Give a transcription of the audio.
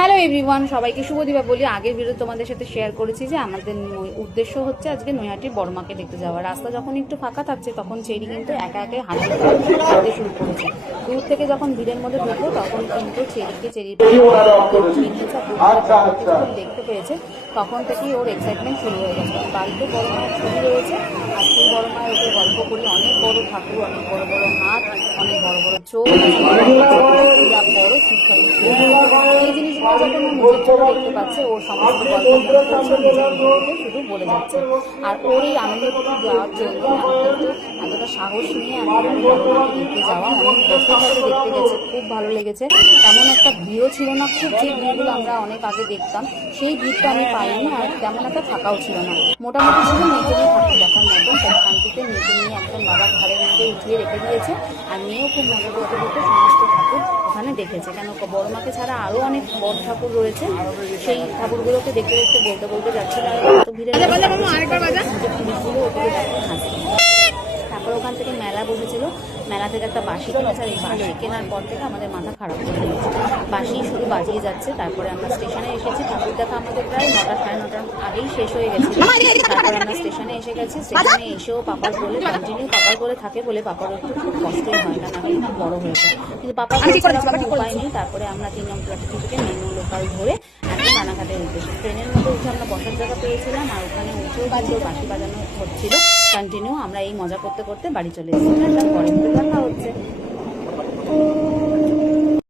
Hello everyone, সবাইকে শুভ দীপাবলি। আগের video তোমাদের সাথে শেয়ার করেছি যে আমাদের উদ্দেশ্য হচ্ছে আজকে নৈহাটির বড় মাকে দেখতে যাওয়া। রাস্তা যখন একটু ফাঁকা থাকছে তখন চেরি কিন্তু একা একাই হাঁটতে শুরু করেছে। দূর থেকে যখন ভিড়ের মধ্যে ঢুকলো তখন কিন্তু চেরির দেখতে পেয়েছে। তখন থেকেই ওর এক্সাইটমেন্ট শুরু হয়ে গেছে। বাড়িতে বড় মায়ের ছবি রয়েছে আর সেই বড় মায়ের ওকে গল্প করি, অনেক বড় ঠাকুর, অনেক বড় বড় হাত, অনেক বড় বড় চোখ, বড় শিক্ষা। এই জিনিসগুলো যখন ও নিজের চোখে দেখতে পাচ্ছে, ওর সমস্ত গল্প শুধু বলে যাচ্ছে। আর ওর এই আনন্দটুকু দেওয়ার জন্য আমি কিন্তু এতটা সাহস নিয়ে আমি দেখতে যাওয়া, অনেক বছর ধরে দেখতে গেছে, খুব ভালো লেগেছে। তেমন একটা ভিড়ও ছিল না, খুব যে ভিড়গুলো আমরা অনেক আগে দেখতাম সেই ভিড়টা আমি পাইনি, আর তেমন একটা থাকাও ছিল না। মোটামুটি ছিল মেয়েদেরই ঠাকুর দেখার মতন। তাই শান্তিতে মেয়েকে নিয়ে একদম বাবা ঘরের মধ্যে উঠিয়ে রেখে দিয়েছে। আর মেয়েও খুব মজা করতে করতে সমস্ত ঠাকুর ওখানে দেখেছে। কেন বড় মাকে ছাড়া আরও অনেক বড় ঠাকুর রয়েছে, সেই ঠাকুরগুলোকে দেখতে দেখতে বলতে বলতে যাচ্ছিল। এত ভিড়ে তারপর ওখান থেকে মেলা বসেছিল, মেলা থেকে একটা বাঁশি কিনেছে। আর এই বাঁশি কেনার পর থেকে আমাদের মাথা খারাপ হয়ে গেছে, বাঁশি শুধু বাজিয়ে যাচ্ছে। তারপরে আমরা স্টেশনে এসেছি, ঠাকুর দেখা আমাদের প্রায় 9টা সাড়ে 9টার আগেই শেষ হয়ে গেছে। তারপর আমরা স্টেশনে এসে গেছি। স্টেশনে এসেও পাপার বলে কন্টিনিউ পাপার বলে থাকে বলে পাপারও একটু খুব কষ্টই হয়, কারণ আমি খুব বড় হয়েছে, কিন্তু পাপার উপায় নেই। তারপরে আমরা 3 নম্বর প্ল্যাটফর্ম থেকে মেনু লোকাল ধরে একদম রানাঘাটের উদ্দেশ্যে ট্রেনের মধ্যে উঠে আমরা বসার জায়গা পেয়েছিলাম। আর ওখানে উঠেও বাঁশি বাজানো হচ্ছিল কন্টিনিউ। আমরা এই মজা করতে করতে বাড়ি চলে এসেছি। পরে দেখা হচ্ছে।